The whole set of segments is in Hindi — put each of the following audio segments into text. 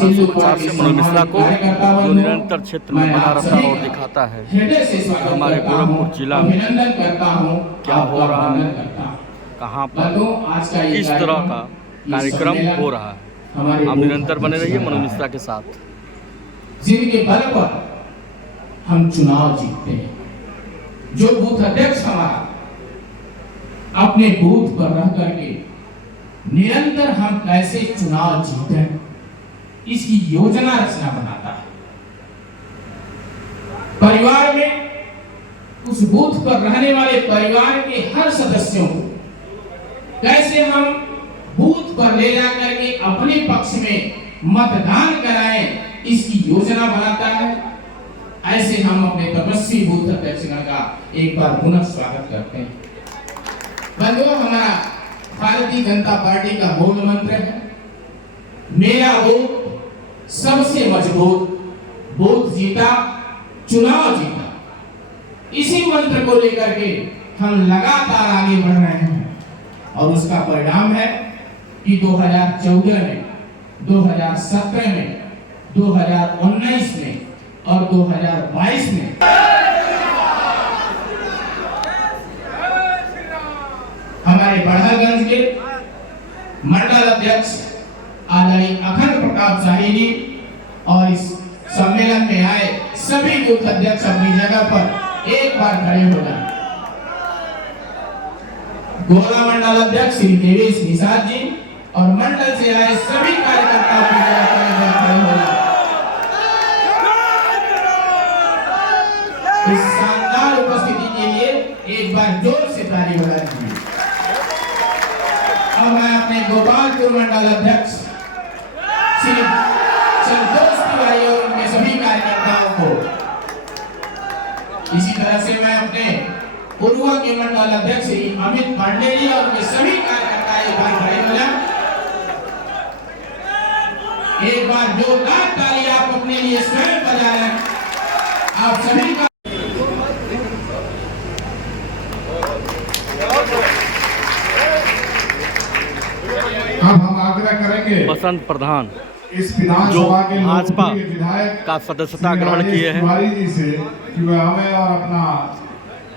1804 से मनोज मिश्रा को जो निरंतर क्षेत्र में बना रहता है और दिखाता है हमारे गोरखपुर जिला में क्या हो रहा है, कहाँ पर किस तरह का कार्यक्रम हो रहा है। आप निरंतर बने रहिए मनोज मिश्रा के साथ। जिनके बल पर हम चुनाव जीतते हैं, जो बूथ अध्यक्ष हमारा अपने बूथ पर रह करके निरंतर हम कैसे चुनाव जीतें इसकी योजना रचना बनाता है। परिवार में उस बूथ पर रहने वाले परिवार के हर सदस्यों को कैसे हम बूथ पर ले जाकर के अपने पक्ष में मतदान कराएं इसकी योजना बनाता है। ऐसे हम अपने तपस्वी बूथ अध्यक्षगण का एक बार पुनः स्वागत करते हैं। बंधुओं, हमारा भारतीय जनता पार्टी का मूल मंत्र है, मेरा बूथ सबसे मजबूत, बूथ जीता चुनाव जीता। इसी मंत्र को लेकर के हम लगातार आगे बढ़ रहे हैं और उसका परिणाम है कि 2014 में, 2017 में, 2019 में और 2022 में हमारे बड़हलगंज के मंडल अध्यक्ष आदरणीय अखंड प्रताप शाही जी और इस सम्मेलन में आए सभी बूथ अध्यक्ष अपनी जगह पर एक बार खड़े हो जाए। गोला मंडल अध्यक्ष श्री देवेश निषाद जी और मंडल से आए सभी कार्यकर्ता अपनी जगह पर खड़े हो जाए। इस शानदार उपस्थिति के लिए एक बार जोर से ताली बजा दीजिए। और मैं अपने गोपालपुर मंडल अध्यक्ष श्री संतोष तिवारी और उनके सभी कार्यकर्ताओं को, इसी तरह से मैं अपने पूर्व के मंडल अध्यक्ष श्री अमित पांडे जी और उनके सभी कार्यकर्ता एक बार खड़े हो जाएं। एक बार जोरदार ताली आप अपने लिए स्वयं बजा रहे हैं। आप सभी का अब हम आग्रह करेंगे बसंत प्रधान इस जो विधानसभा के भाजपा लोकप्रिय विधायक का सदस्यता ग्रहण किए हैं, तिवारी जी से कि वह हमें और अपना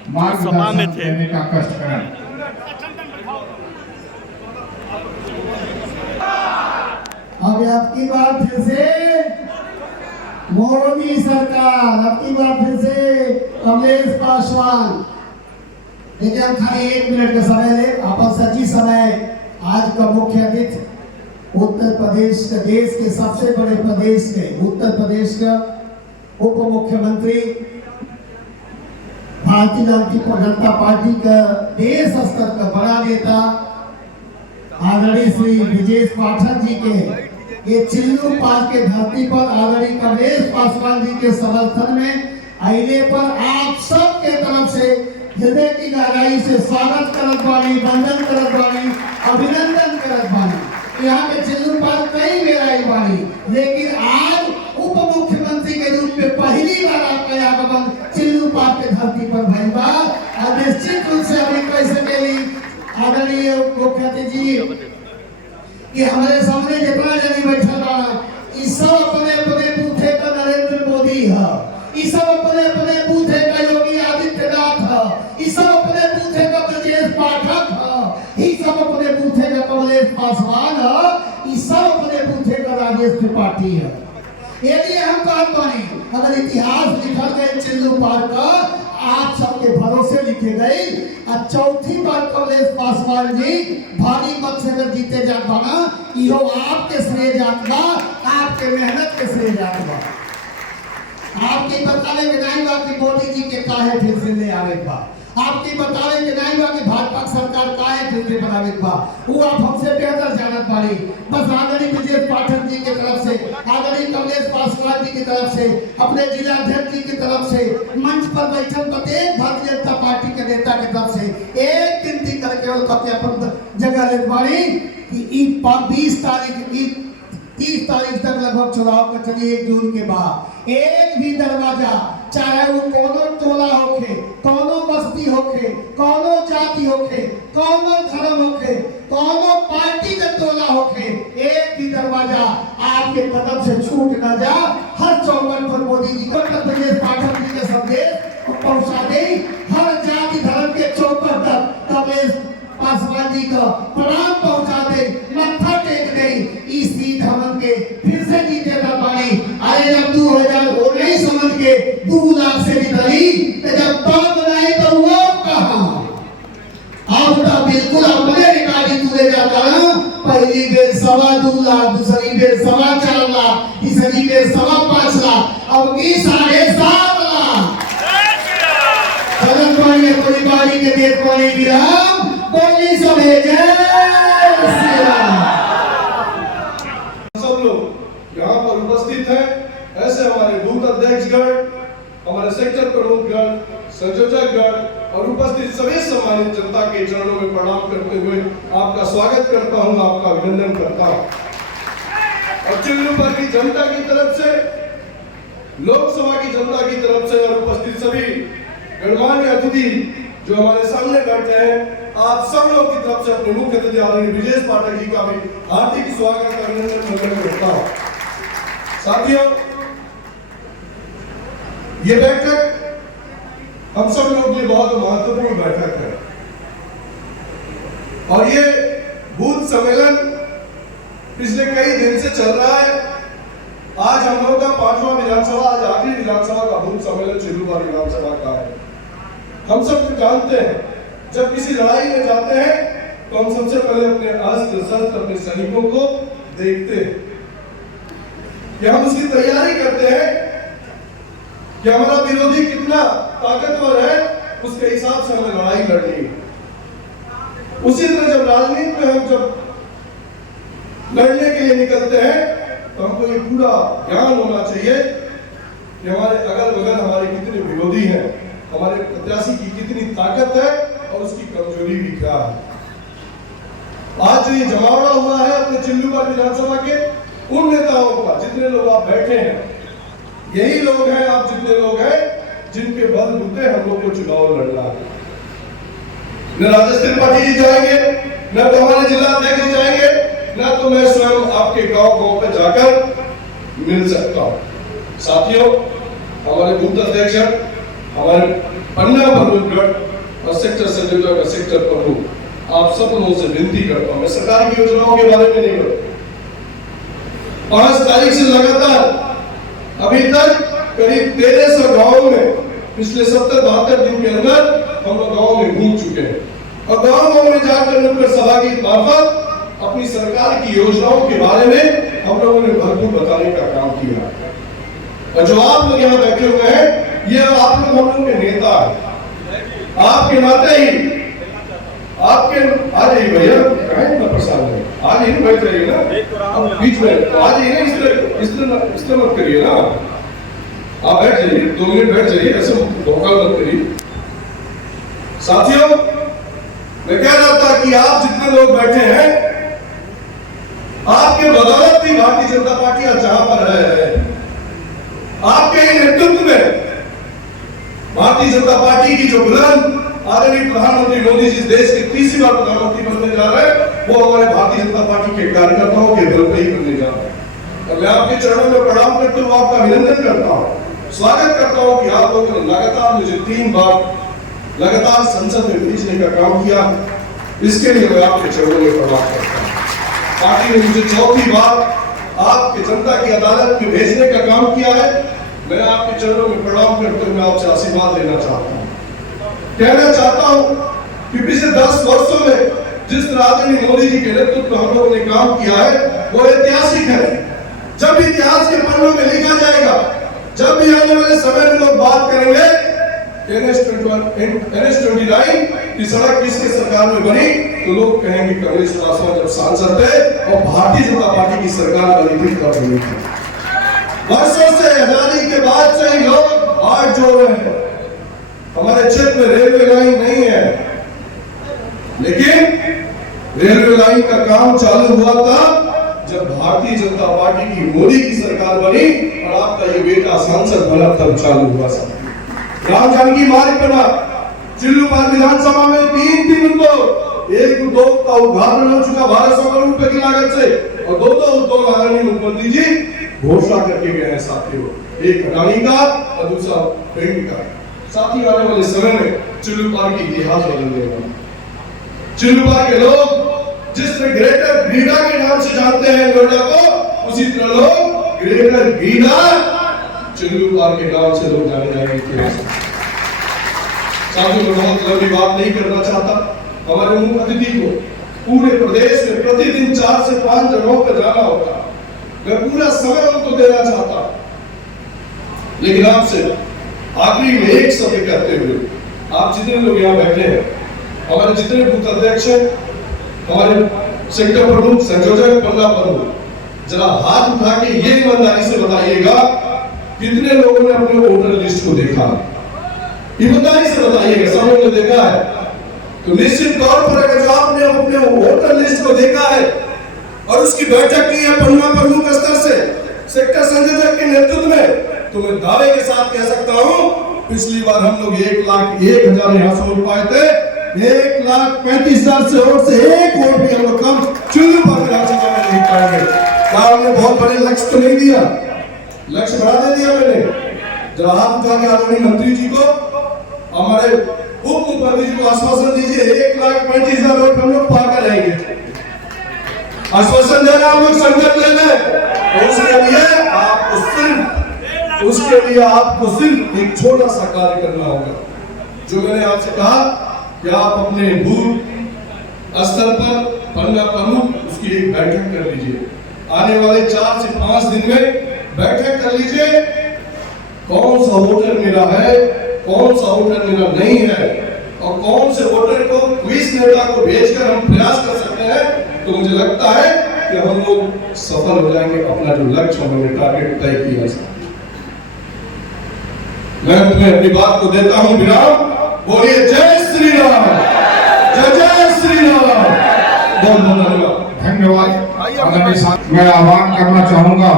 सभा में मार्गदर्शन थे। देने का कष्ट करें। अब आपकी बार फिर से मोदी सरकार, अब की बार फिर से कमलेश पासवान। देखिए, हम खाली 1 मिनट का समय ले, आपस सच्ची समय। आज का मुख्य अतिथि उत्तर प्रदेश के, देश के सबसे बड़े प्रदेश के, उत्तर प्रदेश का उप मुख्यमंत्री, भारतीय जनता पार्टी का देश स्तर का बड़ा नेता आदरणीय श्री ब्रजेश पाठक जी के ये चिल्लू पार्क के धरती पर आदरणीय कमलेश पासवान जी के समर्थन में आईने पर आप सब के तरफ से हृदय की गहराई से स्वागत करत बानी, वंदन करत बानी, अभिनंदन करत बानी। यहाँ के चिल्लू पार्क कई बेर आई बानी, लेकिन आज उप मुख्यमंत्री के रूप में पहली बार आपका आगमन चिल्लू पार्क के धरती पर भइल बा। और निश्चित रूप से अभी कैसे केली आदरणीय मुख्यमंत्री जी कि हमारे सामने जितना जनी बैठल बा, ई सब अपने अपने बूथे का नरेंद्र मोदी है, ई सब अपने अपने बूथे का योगी आदित्यनाथ है, ई सब अपने बूथे का ब्रजेश पाठक है, ई सब अपने बूथे का कमलेश पासवान है, ई सब अपने बूथे का राजेश त्रिपाठी है। यदि हम कहत बानी अगर इतिहास लिखल गए चिल्लू पार्क का आप सबके भरोसे लिखे गए और चौथी बार कमलेश पासवान जी भारी मत से अगर जीते जात बना, इहो आपके श्रेय जात बा, आपके मेहनत के श्रेय जात बा। आपके बतावे के नहीं बा कि मोदी जी के काहे फिर से ले आवे बा, आपके बतावे के नहीं बा कि भाजपा सरकार काहे फिर से बनावे बा, वो आप हमसे बेहतर जानत बानी। बस आदरणीय ब्रजेश पाठक जी की तरफ से, आदरणीय कमलेश पासवान जी की तरफ से, अपने जिला अध्यक्ष जी की तरफ से, मंच पर बैठल प्रत्येक भारतीय जनता पार्टी के नेता की तरफ से एक गिनती करके और अपन जगह ले बानी कि 20 तारीख 30 तारीख तक लगभग चुनाव का चलिए 1 जून के बाद एक भी दरवाजा चाहे वो कोनो टोला होखे, कोनो बस्ती होखे, कोनो जाति होखे, कोनो धर्म होखे, कोनो पार्टी का टोला होखे, एक भी दरवाजा आपके कदम से छूट ना जा। हर चौकट पर मोदी जी को ब्रजेश पाठक जी के संदेश पहुंचा दे, हर जाति धर्म के चौकट तक ब्रजेश पासवान जी का प्रणाम पहुंचा दे, मत्था टेक दे। इस सीट हमन के फिर से जीते ना पानी। अरे जब 2019 समझ के 2 लाख से निकली तो जब तब नहीं तो वो कहां अब तो बिल्कुल अपने रिकॉर्डिंग तुले जाता है। पहली बेर 2.25 लाख, दूसरी बेर 4.25 लाख, तीसरी बेर 5.25 लाख, अब की 7.5 लाख। सदन पानी कोई बारी के देख पानी विराम बोली सभे जय श्री राम। सब लोग यहाँ पर उपस्थित हैं। ऐसे हमारे बूथ अध्यक्षगण, हमारे सेक्टर प्रमुखगण, संयोजकगण और उपस्थित सभी सम्मानित जनता के चरणों में प्रणाम करते हुए आपका स्वागत करता हूँ, आपका अभिनंदन करता हूँ। और चिल्लूपर की जनता की तरफ से, लोकसभा की जनता की तरफ से और उपस्थित सभी गणमान्य अतिथि जो हमारे सामने बैठे हैं, आप सब लोगों की तरफ से अपने मुख्य अतिथि आदरणीय ब्रजेश पाठक जी का भी हार्दिक स्वागत अभिनंदन करता हूं। साथियों, ये बैठक हम सब लोगों के लिए बहुत महत्वपूर्ण बैठक है और ये बूथ सम्मेलन पिछले कई दिन से चल रहा है। आज हम लोगों का 5वां विधानसभा, आज आखिरी विधानसभा का बूथ सम्मेलन चिल्लूबार विधानसभा का है। हम सब जानते हैं, जब किसी लड़ाई में जाते हैं तो हम सबसे पहले अपने अस्त्र शस्त्र, अपने सैनिकों को देखते हैं कि हम उसकी तैयारी करते हैं कि हमारा विरोधी कितना ताकतवर है, उसके हिसाब से हमें लड़ाई लड़नी है। उसी तरह जब राजनीति में हम जब लड़ने के लिए निकलते हैं तो हमको ये पूरा ज्ञान होना चाहिए कि हमारे अगल बगल हमारे कितने विरोधी हैं, हमारे प्रत्याशी की कितनी ताकत है और उसकी कमजोरी भी क्या है। आज जो ये जमावड़ा हुआ है अपने चिल्लूबार विधानसभा के उन नेताओं का, जितने लोग आप बैठे हैं, यही लोग हैं, आप जितने लोग हैं जिनके बलबूते हम लोग को चुनाव लड़ना है। न राजेश त्रिपाठी जी जाएंगे, न तो हमारे जिला अध्यक्ष जाएंगे, न तो मैं स्वयं आपके गांव पे जाकर मिल सकता हूं। साथियों, हमारे बूथ अध्यक्ष, हमारे पन्ना प्रमुखगण और सेक्टर संयोजक और सेक्टर प्रमुख, आप सब लोगों से विनती करता हूं, मैं सरकार की योजनाओं के बारे में नहीं बोलूं। 5 तारीख से लगातार अभी तक करीब 1300 गांवों में पिछले 70-72 दिन के अंदर हम लोग गांव में घूम चुके हैं और गांव में जाकर नुक्कड़ सभा की मार्फत अपनी सरकार की योजनाओं के बारे में हम लोगों ने भरपूर बताने का काम किया। और जो आप लोग यहाँ बैठे हुए हैं, ये आप लोग हम लोगों के नेता हैं। आपके नाते ही आपके आ जाइए भैया, कहें इतना परेशान है, आज ही बैठ जाइए ना बीच में, आज ही ना इस तरह मत करिए ना, आप बैठ जाइए, 2 मिनट बैठ जाइए, ऐसे धोखा मत करिए। साथियों, मैं कह रहा था कि आप जितने लोग बैठे हैं, आपके बदौलत ही भारतीय जनता पार्टी आज जहां पर है, आपके नेतृत्व में भारतीय जनता पार्टी की जो बुलंद आदरणीय प्रधानमंत्री मोदी जी देश के 30वीं बार प्रधानमंत्री बनने जा रहे हैं, वो हमारे भारतीय जनता पार्टी के कार्यकर्ताओं के बल पर ही बनने जा रहे हैं। और मैं आपके चरणों में प्रणाम करते हुए आपका अभिनंदन करता हूँ, स्वागत करता हूँ कि आप लोगों ने लगातार मुझे 3 बार लगातार संसद में भेजने का काम किया, इसके लिए मैं आपके चरणों में प्रणाम करता हूँ। पार्टी ने मुझे 4थी बार आपके जनता की अदालत में भेजने का काम किया है, मैं आपके चरणों में प्रणाम करते हुए आपसे आशीर्वाद लेना चाहता हूँ। कहना चाहता हूं कि पिछले 10 वर्षों में जिस तरह आदरणीय मोदी जी के नेतृत्व में हम लोगों ने काम किया है, वो ऐतिहासिक है। जब इतिहास के पन्नों में लिखा जाएगा, जब भी आने वाले समय में लोग बात करेंगे NH-29 की सड़क किसके सरकार में बनी, तो लोग कहेंगे कांग्रेस पासवान जब सांसद थे और भारतीय जनता पार्टी की सरकार बनी थी तब बनी थी। वर्षों से आजादी के बाद से ही लोग हाथ जोड़ रहे हैं। हमारे क्षेत्र में रेलवे लाइन नहीं है, लेकिन रेलवे लाइन का काम चालू हुआ था जब भारतीय जनता पार्टी की मोदी की सरकार बनी और आपका ये बेटा सांसद बना, तब चालू हुआ सब। राम जानकी मार्ग बना, चिल्लूपार विधानसभा में 3 उद्योग, एक उद्योग का उद्घाटन हो चुका 1200 करोड़ रुपए की लागत से, और 2 उद्योग आदरणीय मुख्यमंत्री जी घोषणा करके गए हैं साथियों, एक अडानी का और दूसरा बैंक का। साथी आने वाले समय में चिल्लूपार की इतिहास बदलने वाला। चिल्लूपार के लोग जिस तरह ग्रेटर गीडा के नाम से जानते हैं नोएडा को, उसी तरह लोग ग्रेटर गीडा चिल्लूपार के नाम से लोग जाने जाएंगे। साथियों, मैं बहुत लंबी बात नहीं करना चाहता। हमारे मुख्य अतिथि को पूरे प्रदेश में प्रतिदिन 4 से 5 जगहों पर जाना होगा, मैं पूरा समय उनको देना चाहता, लेकिन आपसे आखिरी में एक शब्द कहते हुए, आप जितने लोग यहाँ बैठे हैं, हमारे जितने बूथ अध्यक्ष हैं, हमारे सेक्टर प्रमुख, संयोजक, पन्ना प्रमुख, जरा हाथ उठा के ये ईमानदारी से बताइएगा कितने लोगों ने अपने वोटर लिस्ट को देखा। ईमानदारी से बताइएगा, सब लोगों ने देखा है तो निश्चित तौर पर अगर आपने अपने वोटर लिस्ट को देखा है और उसकी बैठक की है पन्ना प्रमुख स्तर से, सेक्टर संयोजक के नेतृत्व में, तो मैं दावे के साथ कह सकता हूं पिछली बार हम लोग 1,01,000 यहाँ से वोट पाए थे, 1,35,000 से वोट से एक वोट भी हम लोग कम चिल्लूपार विधानसभा में नहीं पाएंगे। क्या हमने बहुत बड़े लक्ष्य तो नहीं दिया, लक्ष्य बढ़ा दे दिया मैंने। जरा हाथ उठा के आदरणीय मंत्री जी को, हमारे उप मुख्यमंत्री जी को आश्वासन दीजिए 1,35,000 वोट हम लोग पाकर रहेंगे। आश्वासन देना, हम लोग संकल्प लेना, उसके लिए आपको सिर्फ एक छोटा सा कार्य करना होगा। जो मैंने आपसे कहा कि आप अपने बूथ स्तर पर पन्ना प्रमुख उसकी एक बैठक कर लीजिए, आने वाले 4 से 5 दिन में बैठक कर लीजिए, कौन सा वोटर मेरा है, कौन सा वोटर मेरा नहीं है, और कौन से वोटर को क्विज नेता को भेजकर हम प्रयास कर सकते हैं, तो मुझे लगता है कि हम लोग सफल हो जाएंगे अपना जो लक्ष्य हमने टारगेट तय किया है। मैं अपनी बात को देता हूं विराम। बोलिए जय श्री राम, जय जय श्री राम। बहुत बहुत धन्यवाद। धन्यवाद। आदरणीय साथ मैं आह्वान करना चाहूंगा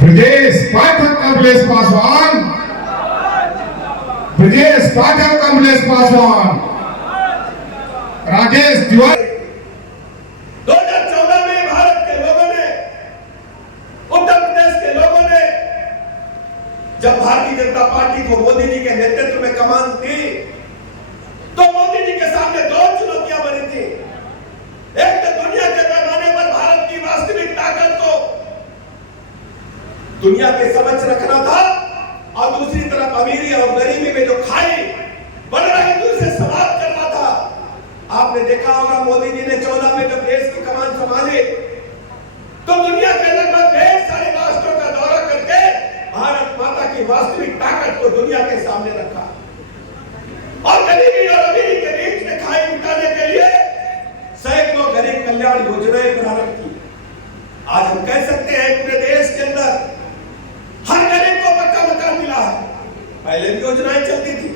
ब्रजेश पाठक कमलेश पासवान, ब्रजेश पाठक कमलेश पासवान, राजेश तिवारी। 2014 में भारत के लोगों ने, उत्तर प्रदेश के लोगों ने जब भारतीय जनता पार्टी को मोदी जी के नेतृत्व में कमान दी, तो मोदी जी के सामने 2 चुनौतियां बनी थी। एक तो दुनिया के पैमाने पर भारत की वास्तविक ताकत को दुनिया के समक्ष रखना था, और दूसरी तरफ अमीरी और गरीबी में जो खाई बढ़ रही थी उसे समाप्त करना था। आपने देखा होगा मोदी जी ने 14 में जब देश की कमान संभाली, तो दुनिया के लगभग ढेर सारे राष्ट्रों का दौरा करके भारत माता की वास्तविक ताकत को दुनिया के सामने रखा, और गरीबी और अमीरी के बीच में खाई मिटाने के लिए सैकड़ों गरीब कल्याण योजनाएं प्रारंभ की। आज हम कह सकते हैं पूरे देश के अंदर हर गरीब को पक्का मकान मिला है। पहले भी योजनाएं चलती थी,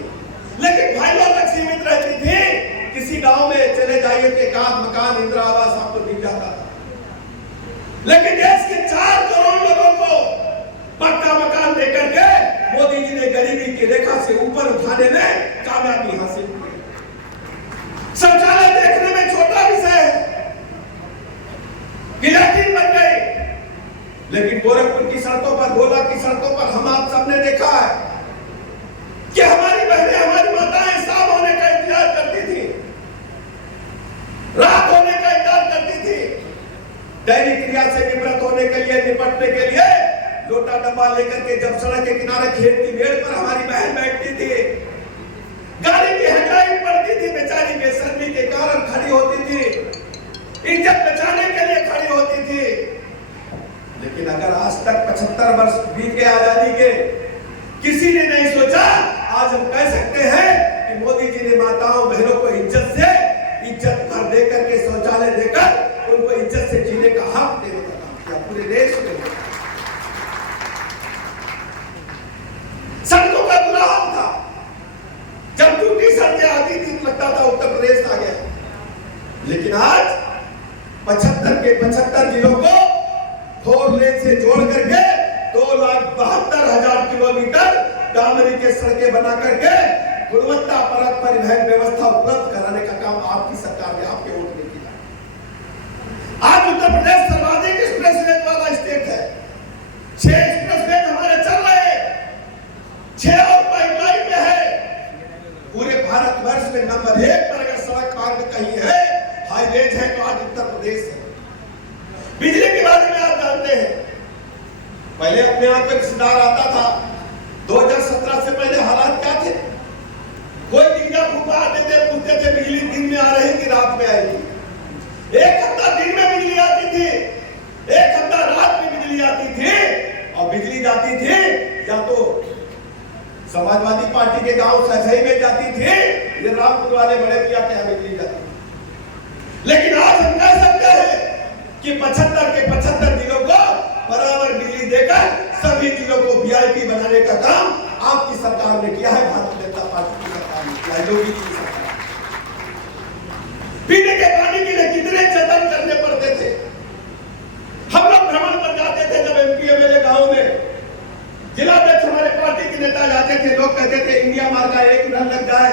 लेकिन फाइलों तक सीमित रहती थी। किसी गांव में चले जाइए तो एक आध मकान इंदिरा आवास आपको दिख जाता था, लेकिन देश के 4 करोड़ लोगों को पक्का मकान देकर के मोदी जी ने गरीबी की रेखा से ऊपर उठाने में कामयाबी हासिल की। शौचालय देखने में छोटा विषय है, गिलाटीन बन गई, लेकिन गोरखपुर की सड़कों पर, गोला की सड़कों पर हम आप सबने देखा है कि हमारी बहनें, हमारी माताएं शाम होने का इंतजार करती थी, रात होने का इंतजार करती थी, दैनिक क्रिया से निवृत्त होने के लिए, निपटने के लिए लोटा डब्बा लेकर के जब सड़क के किनारे खेत की मेड़ पर हमारी बहन बैठती थी, गाड़ी की हेडलाइट पड़ती थी, बेचारी बेशर्मी के कारण खड़ी होती थी, इज्जत बचाने के लिए खड़ी होती थी। लेकिन अगर आज तक 75 वर्ष बीत गए आजादी के, किसी ने नहीं सोचा, आज हम कह सकते हैं कि मोदी जी ने माताओं बहनों को इज्जत घर देकर के, शौचालय देकर उनको इज्जत से जीने का हक देने का काम किया पूरे देश में। सड़कों का बुरा हाल था, जब टूटी सड़कें आती थी लगता था उत्तर प्रदेश आ गया, लेकिन आज 75 के 75 जिलों को 4 लेन से जोड़ करके 2,72,000 किलोमीटर डामरी के सड़कें बना करके गुणवत्ता परक परिवहन व्यवस्था उपलब्ध कराने का काम आपकी सरकार ने आपके वोट में किया। आज उत्तर प्रदेश सर्वाधिक एक्सप्रेस वे वाला स्टेट है। 6 एक्सप्रेस वे हमारे चल रहे हैं, 6 और पाइपलाइन में है। पूरे भारतवर्ष में नंबर 1 पर अगर सड़क मार्ग कहीं है, हाईवेज है, तो आज उत्तर प्रदेश है। बिजली के बारे में आप जानते हैं, पहले अपने यहाँ कोई रिश्तेदार आता था, 2017 से पहले हालात क्या थे? कोई गिरजा फूफा आते थे, पूछते थे बिजली दिन में आ रही कि रात में आएगी। एक हफ्ता दिन में बिजली आती थी, एक हफ्ता रात में बिजली आती थी, और बिजली जाती थी या तो समाजवादी पार्टी के गांव सही में जाती थी, ये रामपुर वाले बड़े मियां के यहाँ बिजली जाती थी। लेकिन आज हम कह सकते हैं कि 75 के 75 जिलों को बराबर बिजली देकर सभी जिलों को वीआईपी बनाने का काम आपकी सरकार ने किया है, भारतीय जनता पार्टी की सरकार ने किया है, योगी जी की सरकार। पीने के पानी के लिए कितने जतन करने पड़ते थे। हम लोग भ्रमण पर जाते थे जब एमपी एमएलए गांव में, जिलाध्यक्ष हमारे पार्टी के नेता जाते थे, लोग कहते थे इंडिया मार्ग का एक नल लग जाए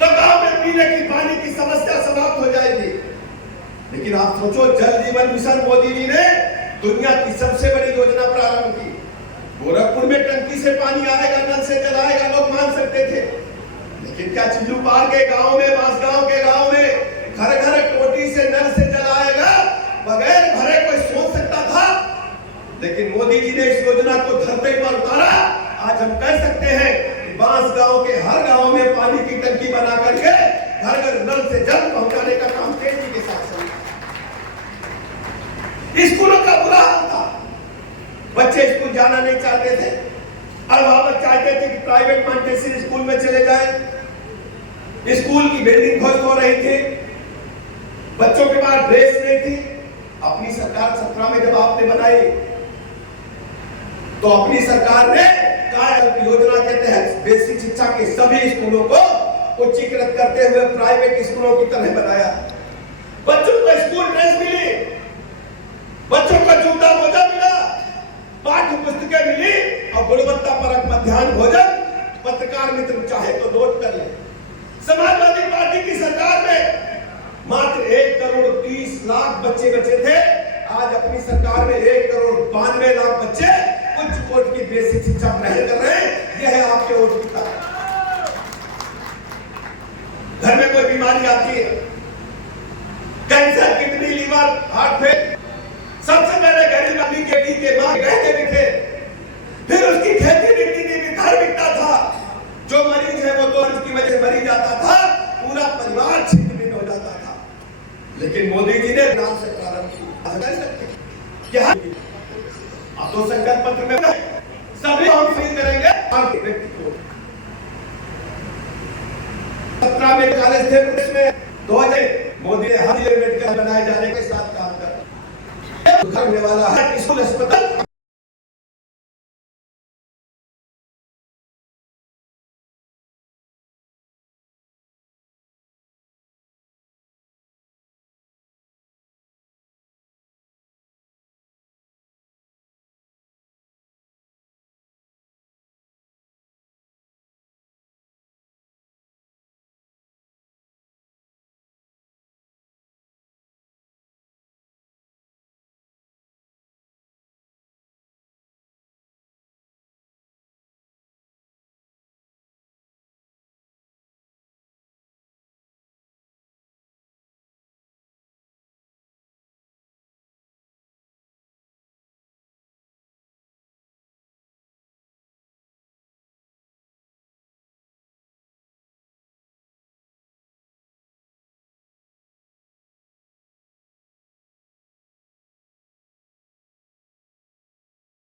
तो गांव में पीने की पानी की समस्या समाप्त हो जाएगी। लेकिन आप सोचो, जल जीवन मिशन मोदी जी ने दुनिया की सबसे बड़ी योजना प्रारंभ की। गोरखपुर में टंकी से पानी आएगा, नल से जल आएगा, लोग मान सकते थे। लेकिन क्या चिल्लू पार के गांव में, बांसगांव के गांव में घर घर टोटी से नल से जल आएगा बगैर भरे कोई सोच सकता था? लेकिन मोदी जी ने इस योजना को धरती पर उतारा। आज हम कह सकते हैं कि बांसगांव के हर गांव में पानी की टंकी बना करके घर घर नल से जल पहुंचाने का काम तेजी के साथ चल रहा है। स्कूलों का बुरा हाल था, बच्चे स्कूल जाना नहीं चाहते थे, अभिभावक चाहते थे कि प्राइवेट मॉन्टेसरी स्कूल में चले जाए। स्कूल की बिल्डिंग ध्वस्त हो रही थी, बच्चों के पास ड्रेस नहीं थी। अपनी सरकार 17 में जब आपने बनाई तो अपनी सरकार ने कायकल्प योजना के तहत बेसिक शिक्षा के सभी स्कूलों को उच्चीकृत करते हुए प्राइवेट स्कूलों की तरह बनाया। बच्चों को स्कूल ड्रेस मिली, बच्चों को जूता मोजा मिला, पाठ्य पुस्तकें मिली और गुणवत्ता परक मध्याह्न भोजन। पत्रकार मित्र चाहे तो नोट कर ले, समाजवादी पार्टी की सरकार में मात्र 1,30,00,000 बच्चे बचे थे। आज अपनी सरकार में 1,92,00,000 बच्चे उच्च कोटि की बेसिक शिक्षा ग्रहण कर रहे हैं। यह है आपके वोट की ताकत। घर में कोई बीमारी आती है, cancer, kidney, liver, heart fail, सबसे पहले गरीब आदमी के डी के मां कहते बिके, फिर उसकी खेती बिकती नहीं, घर बिकता था। जो मरीज है वो तो की वजह से मरी जाता था, पूरा परिवार छिन्न हो जाता था। लेकिन मोदी जी ने नाम से प्रारंभ किया। आप तो संकल्प पत्र में सभी हम फील करेंगे व्यक्ति को। 17 में कॉलेज थे प्रदेश में, 2000 मोदी ने हर जिले मेडिकल बनाए जाने के साथ काम कर करने वाला है। स्कूल अस्पताल